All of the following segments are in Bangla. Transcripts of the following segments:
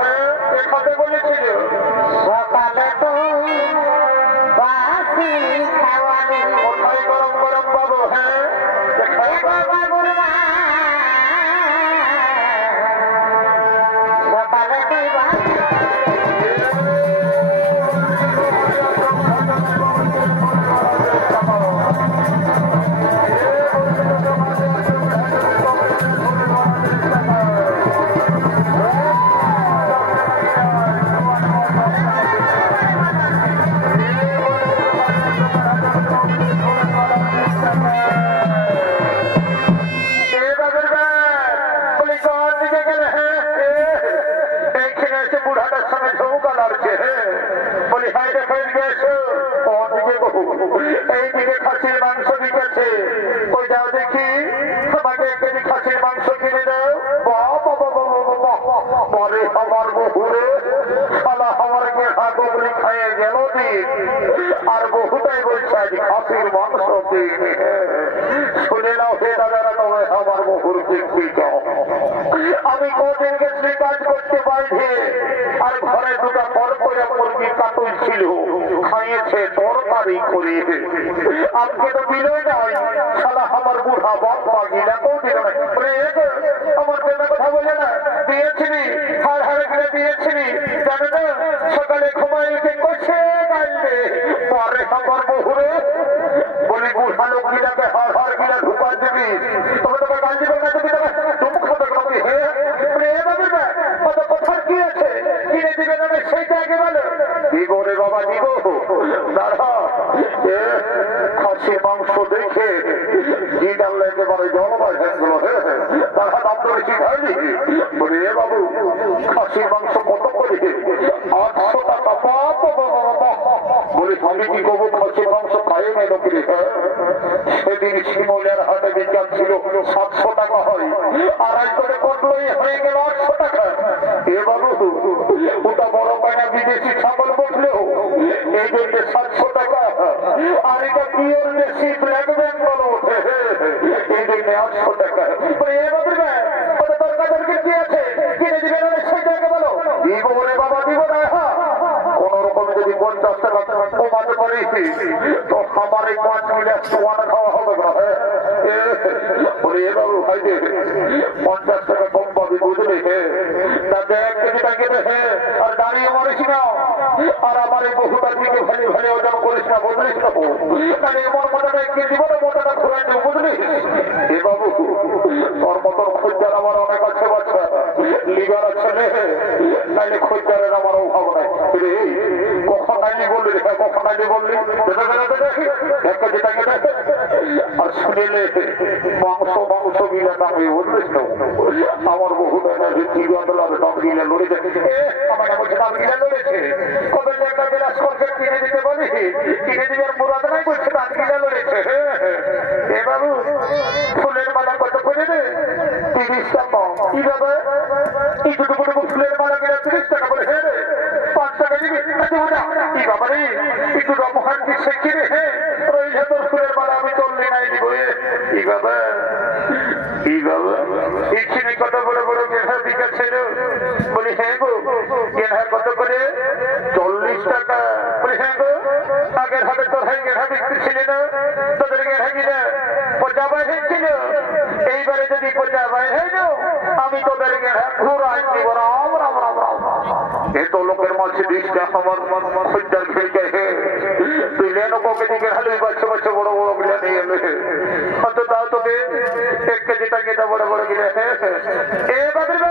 হ্যাঁ এখানে বলেছিল সকালে তুই বাসি খাওয়ালি কোথায় গরম গরম পাবো হ্যাঁ বাবুর মা সকালে তুই বাসি এইদিকে খাসির মাংস দিতেছে ওই যাও দেখি আমাকে এক কেজি খাসির মাংস কিনে দাও পরে আমার বহুরে শালা আমার গেঠা গোবরি খাইয়ে গেল দিন আর বহুটাই বলছে আজ খাসির মাংস দিন শুনে নাও হে দাদারা তবে আমার বহুর দেখবি আমি কদিন গেছি কাজ করতে বাইরে আর ঘরে দুটা পর করে মুরগি কাটুল ছিল খাইয়েছে তরকারি করে আজকে তো দিলই নাই শালা আমার বুড়া বাপ মাগিলা কেউ দিল না আমার পেটে কথা বলে না দিয়েছিলি হার হারে গিলে দিয়েছিলি জানে না সকালে ঘুমাই উঠে কষে গাইবে পরে আমার বহুরে বলি বুড়া লোক গিলাকে হার হার গিলা ঢুকা দিবি তবে তোকে গাল দিবে না তুমি তবে তুমি খাবে কবি হে কত কথার কি আছে কিনে দিবে না সেইটা আগে বলো দিব রে বাবা দিব দাঁড়া খাসির মাংস দেখে গিটার একেবারে জলবাই হয়ে গেল দাঁড়া দাম তো বেশি খাইনি বলি এ বাবু খাসির মাংস কত করে 800 টাকা বলি আমি কি করবো খাসির মাংস খাইয়ে নেই লোকের সেদিন শিমলের হাটে বিচার ছিল 700 টাকা হয় আড়াই করে করলেই হয়ে গেল 800 টাকা এ বাবু ওটা বড় পায় না বিদেশি ছাগল বসলেও এই জন্য 700 টাকা আর এটা পিওর দেশি ব্ল্যাক ব্যাংক বলো এই জন্য 800 টাকা এ বাবু তরকারি কি আছে কিনে দিবে না সেটাকে বলো দিব রে বাবা দিব না কোন রকম যদি 50 টাকা কমাতে পারি তো আমার এই 5 মিনিট সোয়ান খাওয়া হবে না বলে এ বাবু ভাই 50 টাকা কম পাবি বুঝলি তাতে 1 কেজি টাকা আর দাঁড়িয়ে মারিস না আর আমার এই বহুটার দিকে ভালো ভালো ওজন করিস না বুঝলিস না তাহলে এমন মোটাটা 1 কেজি বলে মোটাটা ঘুরাই দেব বুঝলি এ বাবু তোর মতন খোঁজার আমার অনেক আছে বাচ্চা লিভার আছে নাইলে খোঁজারের আমার অভাব নাই কখন নাইনি বললি কখন নাইনি বললি দেখি 1 কেজি টাকা দেখে আর শুনেলে মাংস গিলা দামি বুঝলিস না আমার বহুটা গিলা লড়ে দেখে আমার বলছে দাম গিলা লড়েছে কবে একটা বিলাস করছে কিনে দিতে বলি কিনে দিবার মুরাদ নাই বলছে দাম গিলা লড়েছে এ বাবু ফুলের মালা কত করে দে 30 টাকা কি যাবে এই দুটো ফুলের মালা গেলে 30 টাকা বলে হে 5 টাকা দিবি কি বাবা রে একটু রমহান কি শেখি রে ওই তোর ফুলের মালা আমি চললে নাই দিব কি বাবা এখানে কত বড় বড় গেঁড়া বিকাছিল বলি হ্যাঁ গো গেঁড়া কত করে 40 টাকা বলি হ্যাঁ গো আগের হাতে তোর গেঁড়া বিক্রি ছিল না তোদের গেঁড়া কিনা 50 হয়েছিল এইবারে যদি 50 হয়ে যাও আমি তোদের গেঁড়া ঘুরাই দিব রাম রাম রাম রাম এত লোকের মাঝে দিকটা আমার সজ্জার খেলতে তুই লেনো কোকে দিকে হালুই বাচ্চা বাচ্চা বড় বড় গিলা নিয়ে এলে হয়তো তাও তোকে 1 কেজি টাকা বড় বড় গিলা এ বাবির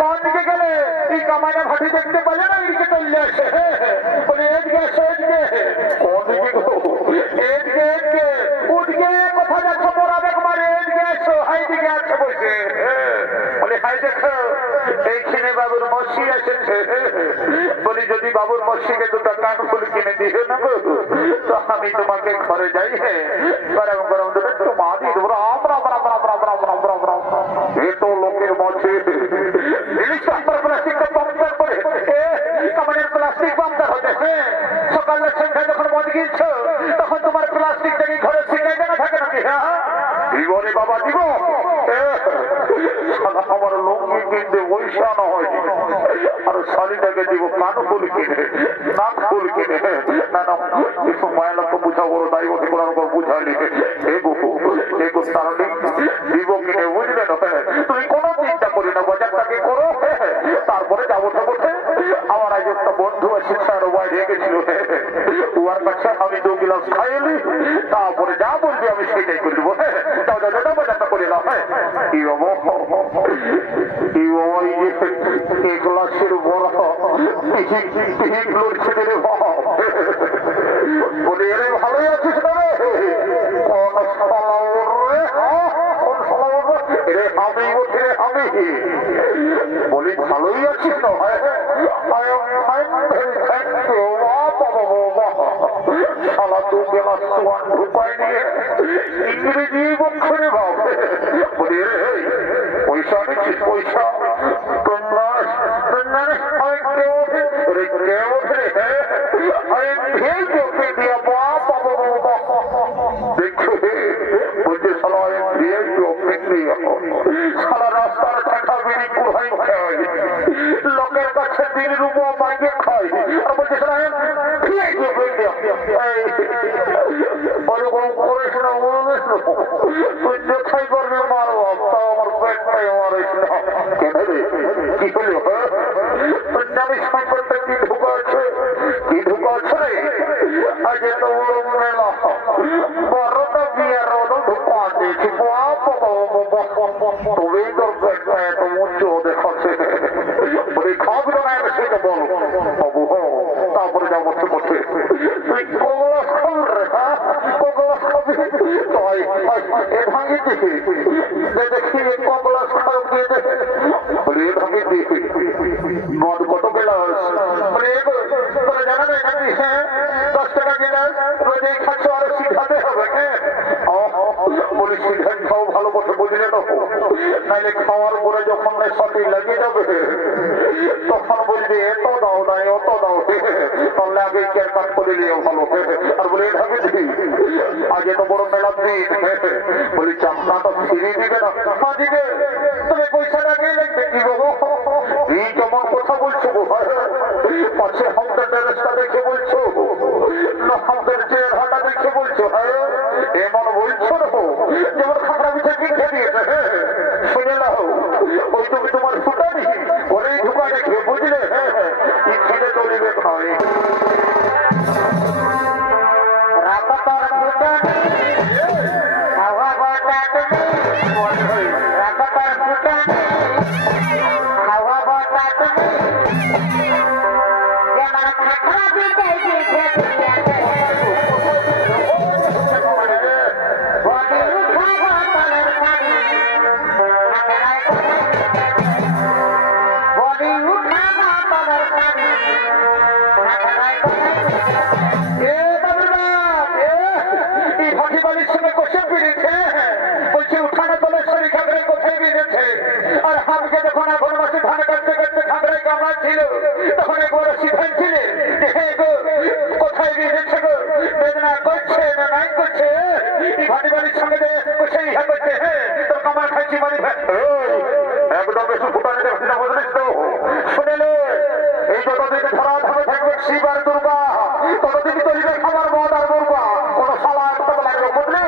কোন দিকে গেলে এই কামাইনা ভাটি দেখতে পারলে না এদিকে চলে আসে বলে এদিকে আসে এদিকে কোন দিকে এদিকে উঠকে কোথা যাচ্ছ মোরাবে কুমার এদিকে আসো হাই দিকে আসছে বসে বলে হাই দেখো এইখানে বাবুর মসি এসেছে বলি যদি বাবুর মসিকে দুটো কানফুল কিনে দিয়ে নেবো তো আমি তোমাকে ঘরে যাই গরম গরম দুটো একটু মা দিয়ে দেবো রাম রাম রাম রাম রাম রাম রাম রাম রাম এ তো লোকের মধ্যে প্লাস্টিকটা পাম্পার করে কামানের প্লাস্টিক পাম্পার হতে সকালের সংখ্যায় যখন মদ গিয়েছ তখন তোমার প্লাস্টিকটাকে ঘরে শিখাই জানা থাকে নাকি দিব রে বাবা দিব আমার লুঙ্গি কিনতে পয়সা না হয় আর শালিটাকে দিব কান ফুল কিনে, নাক ফুল কিনে। না না, একটু মায়ের লোক বুঝা বড় দায়ী ওঠে কোনো রকম বুঝালি। এগো তাহলে দিব কিনে, বুঝলে না? তুমি কোনো চিন্তা করি না, বাজারটাকে করো, তারপরে যাবো বসে। আমার আজ একটা বন্ধু আছে, স্যার বাইরে গেছিল, ওর কাছে আমি 2 গ্লাস খাইলি, তারপরে যা বলবি আমি সেটাই করে দেবো। যাও যাও যাও, বাজারটা করে নাও। কি বাবা, কি বাবা, এই গ্লাসের বড় লড়ছে রে বাবা। বলে এরে ভালোই আছিস না রে? আমি উঠে আমি বলি ভালোই আছিস না? সালা 2 গ্লাস সোয়ান ঢুকায় নিয়ে ইংরেজি বক্ষরে ভাব। বলি রে পয়সা নিচ্ছিস? পয়সা দেখছো বলছে সালা সারা রাস্তার ঠান্ডা বেরি কুড়াই খায়, লোকের কাছে দিন রুবো মাইকে খায়, আর বলছে খাই করবে মারো, তাও আমার পেটটাই মারেছিল। কি হলো? আমি সম্পর্কে কি ঢুকা আছে, কি ঢুকা আছে? আজ এত বড় মেলা, 12টা বিয়ের রোদ ঢুকা দিয়েছি। তবেই তোর পেটটা এত উঁচু দেখাচ্ছে। বলি খাবি না সেটা বলো বাবু। তারপরে যাবো বসে তুই কগলাস খাবি রে? হ্যাঁ কগলাস খাবি? এ ভাঙি দিবি দেখি কগলাস খাব দিয়ে দেবে। বলি এ ভাঙি দিবি মদ কত গেলাস? বলে তোরা জানা না এখানে 10 টাকা গেলাস রোজ এই খাচ্ছ, আরো শিখাতে হবে। বলি শিখান খাও ভালো কথা, বুঝলে না? নাইলে খাওয়ার পরে যখন সঠিক লাগিয়ে যাবে তখন বলবে এত দাও নাই অত দাও, তাহলে আগে কেয়ার কাট করে নিয়ে ভালো। আর বলে এটা বুঝি আজ এত বড় মেলার দিন, বলি চাপনা তো ফিরিয়ে দিবে না? দিবে। তবে পয়সাটা গিয়ে লাগবে কি বাবু? এই কেমন কথা বলছো গো? পাশে আমাদের ড্রেসটা দেখে বলছো না আমাদের চেহারাটা দেখে বলছো? এমন বলছো না যেমন খাবড়া মিঠে কিনে দিয়েছে। শুনে নাও, ওই তুমি তোমার ফুটানি ওরেই ঢুকা দেখে, বুঝলে? খেলে চলিবে নয়। তখন একবার সিদ্ধান্ত ছিলেন কোথায় গিয়েছে গো, বেদনা করছে না নাই করছে, ভাটি বাড়ির সঙ্গে সেই ইহা করছে। তোর কামার খাইছি বাড়ি একদম বেশি ফুটানি দেখছি, বুঝলিস তো? শুনেলে এই যতদিন ধরা ধরে থাকবে শিব আর দুর্গা, ততদিন চলবে খাবার মদ আর দুর্গা। কোন সালা একটা লাগবে, বুঝলি?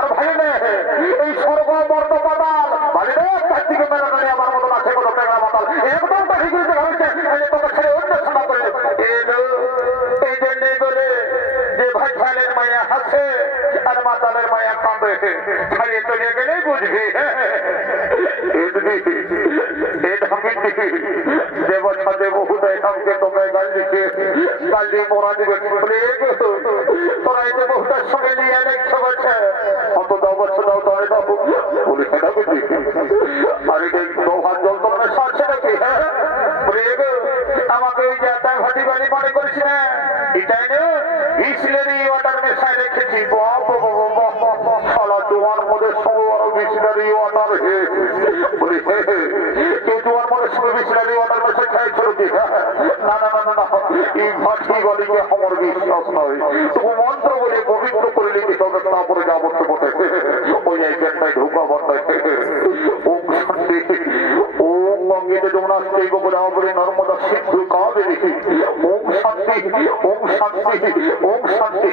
আর ভাই এই স্বর্গ মর্দ পাতাল ভাই রে, তার দিকে মেলা করে আমার মতন আছে কোনো টেকা মাতাল একদম পাখি গুলিতে ভাবছে তোকে ছেড়ে অন্য সালা করে এই জন্যে বলে যে ভাই ছেলের মায়া হাসে আর মাতালের মায়া কাঁদে, খালি চলে গেলেই বুঝবি। দেব ছাদে বহুদায় কাউকে তোকে গাল দিচ্ছে, গাল দিয়ে মোড়া দিবে। তোরা এই যে বহুদার সঙ্গে নিয়ে দেখছো বলছে অত 10 বছর দাও দরে দাও বলে সেটা বুঝি। আর এটা 9 হাত জল তোমরা সারছে নাকি? আমাকে ওই যে একটা ভাটি বাড়ি মনে করিস না, এটাই না বিসলেরি ওয়াটার মেশায় রেখেছি। সালা তোমার মধ্যে সব আরো বিসলেরি ওয়াটার বলি কেউ তোমার মধ্যে সব বিসলেরি ওয়াটার মেশায় খাইছিল কি? না না না না, এই ভাটি বাড়িকে আমার বিশ্বাস নয়। তবু মন্ত্র বলে পবিত্র করে নিতে হবে, তারপরে যাবো তো বটে ওই জায়গাটায় ঢুকা বটে। ওম শান্তি ওম গঙ্গিতে যমুনা নাস্তে গোপুরাবরী নর্মদা সিন্ধু কাবেরী ওম শান্তি ওম শান্তি ওম শান্তি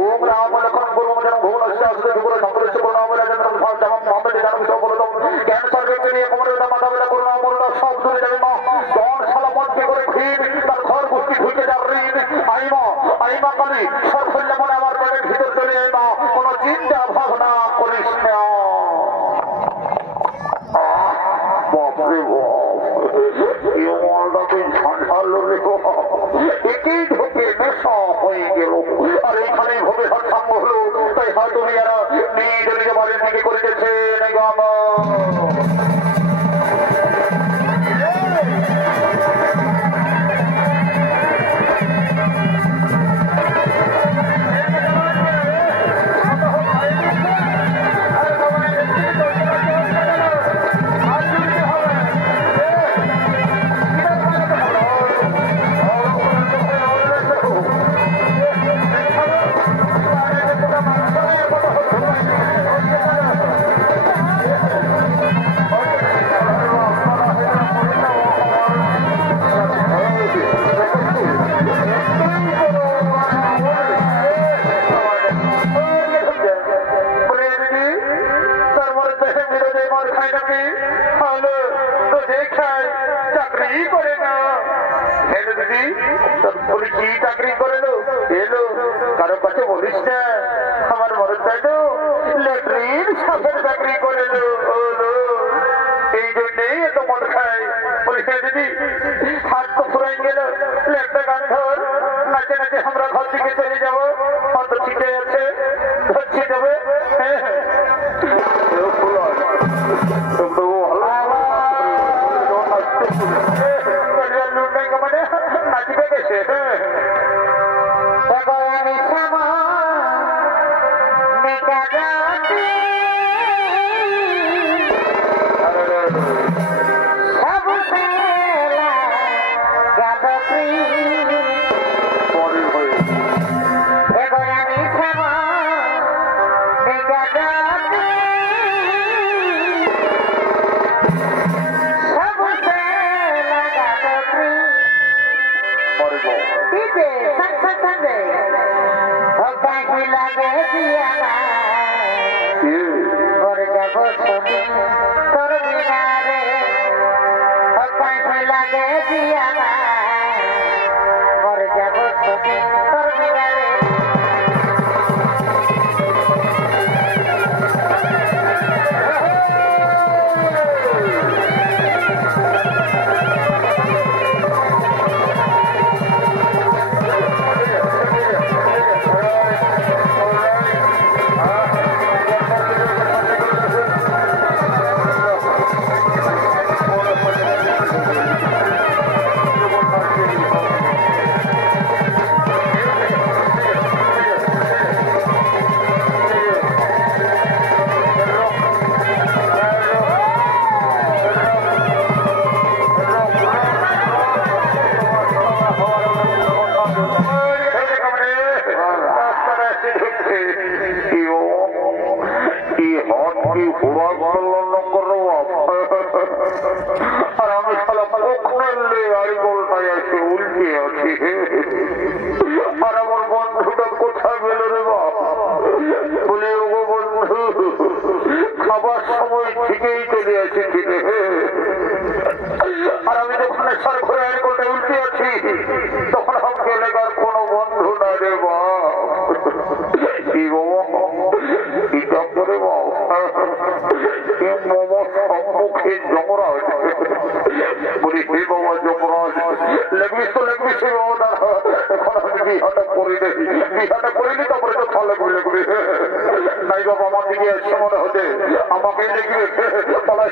ওম রাম লক্ষ্মণ গুরুম যেন ভুবনস্য আসলে দুপুরে সংকরেশ করুণাম রাজেন্দ্র ভাল যেমন মহামেদে জানবি সফলতম ক্যান্সার রোগে নিয়ে কোমরে মাথা ব্যথা করুণাম মরুণা সব দূরে যাবে মা জন সালা মঞ্চে করে ভিড় তার ঘর গোষ্ঠী ঢুকে যার ঋণ আইমা কালী সরফল্য মনে আমার পেটের ভিতর চলে যায় মা কোনো চিন্তা ভাবনা করিস না বাপরে একেই ঢুকে নেশা হয়ে গেল আর এইখানে ভবে সাম্য হলো তাই হয়তো যারা নিজ নিজ বাড়ির দিকে করিতেছে চাকরি করে এলো কারো কাছে বলিস না আমার মরদ দাদু ল্যাট্রিন সাফের চাকরি করে এই জন্যেই এত মদ খায় বলিস দিদি হাত তো ফুরাই গেল একটা গান ধর নাচে নাচে আমরা ঘর দিকে চলে যাবো অত ছিটে আছে ধরছি যাবে মানে নাচবে গেছে আর আমি সালা পোখরলে আড়িগোলটায় এসে উল্টে আছি আর আমার বন্ধুটা কোথায় গেল রে বাপ বলে ওগো বন্ধু খাবার সময় ঠিকই চলে আছে কিনে আর আমি যখন নেশার ঘরে আড়িগোলটায় উল্টে আছি তখন আমাকে এলাকার কোনো বন্ধু না রে বাপ কি বাবা কি করে বাপ সম্মুখে যমরাজ বলি হে বাবা যমরাজ লাগবিস তো লাগবিস বাবা দাঁড়া এখন আমি বিহাটা করিনি তারপরে তো ফল লাগবে নাই বাবা আমার দিকে এসে মনে হতে আমাকে লিখবে পলাই